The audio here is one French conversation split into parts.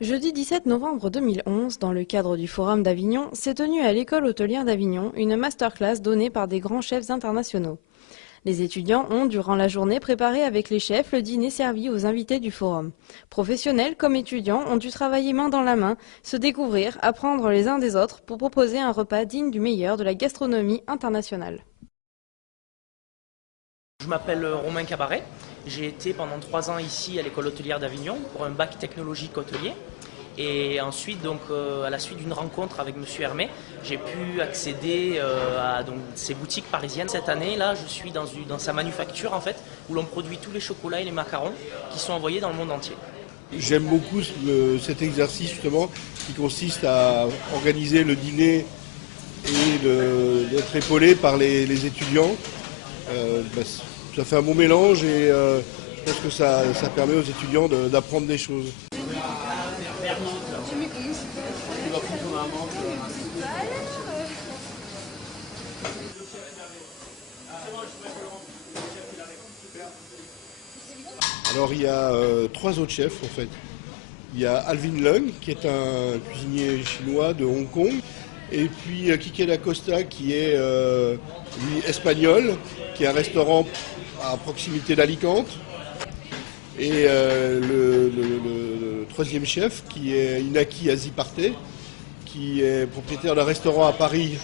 Jeudi 17 novembre 2011, dans le cadre du Forum d'Avignon, s'est tenue à l'école hôtelière d'Avignon une masterclass donnée par des grands chefs internationaux. Les étudiants ont, durant la journée, préparé avec les chefs le dîner servi aux invités du forum. Professionnels comme étudiants ont dû travailler main dans la main, se découvrir, apprendre les uns des autres pour proposer un repas digne du meilleur de la gastronomie internationale. Je m'appelle Romain Cabaret, j'ai été pendant 3 ans ici à l'école hôtelière d'Avignon pour un bac technologique hôtelier. Et ensuite, à la suite d'une rencontre avec Monsieur Hermé, j'ai pu accéder à ces boutiques parisiennes. Cette année, là, je suis dans sa manufacture en fait, où l'on produit tous les chocolats et les macarons qui sont envoyés dans le monde entier. J'aime beaucoup cet exercice justement qui consiste à organiser le dîner et d'être épaulé par les étudiants. Ça fait un bon mélange et je pense que ça permet aux étudiants d'apprendre des choses. Alors il y a 3 autres chefs en fait. Il y a Alvin Leung qui est un cuisinier chinois de Hong Kong. Et puis Quique Da Costa qui est lui, espagnol, qui a un restaurant à proximité d'Alicante. Et le troisième chef qui est Inaki Aziparte, qui est propriétaire d'un restaurant à Paris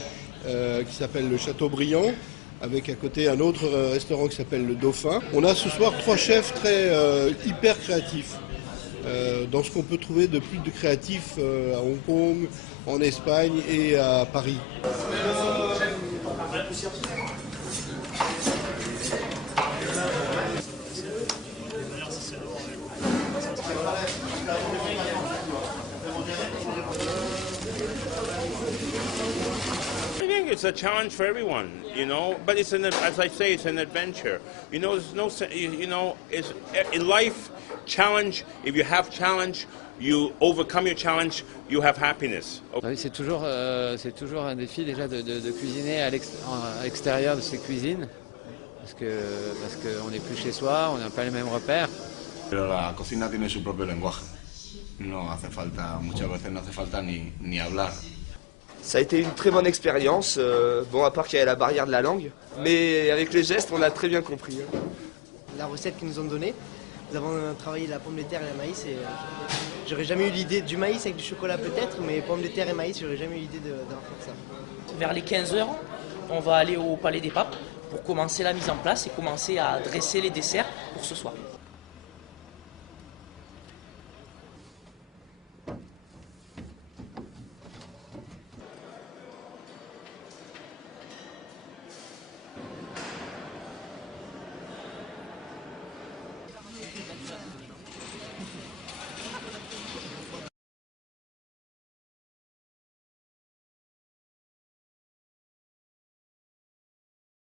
qui s'appelle le Châteaubriand, avec à côté un autre restaurant qui s'appelle le Dauphin. On a ce soir 3 chefs très hyper créatifs. Dans ce qu'on peut trouver de plus de créatifs à Hong Kong, en Espagne et à Paris. I think it's a challenge for everyone, you know. But it's as I say, it's an adventure. You know, there's no, you know, it's in life. Challenge. If you have challenge, you overcome your challenge. You have happiness. Oui, c'est toujours un défi déjà de cuisiner à l'extérieur de ses cuisines, parce qu'on n'est plus chez soi, on n'a pas les mêmes repères. Pero la cocina tiene su propio lenguaje. Muchas veces no hace falta ni hablar. Ça a été une très bonne expérience, à part qu'il y avait la barrière de la langue, mais avec les gestes, on a très bien compris. La recette qu'ils nous ont donnée, nous avons travaillé la pomme de terre et le maïs, et j'aurais jamais eu l'idée du maïs avec du chocolat peut-être, mais pomme de terre et maïs, j'aurais jamais eu l'idée d'en faire ça. Vers les 15h, on va aller au Palais des Papes pour commencer la mise en place et commencer à dresser les desserts pour ce soir.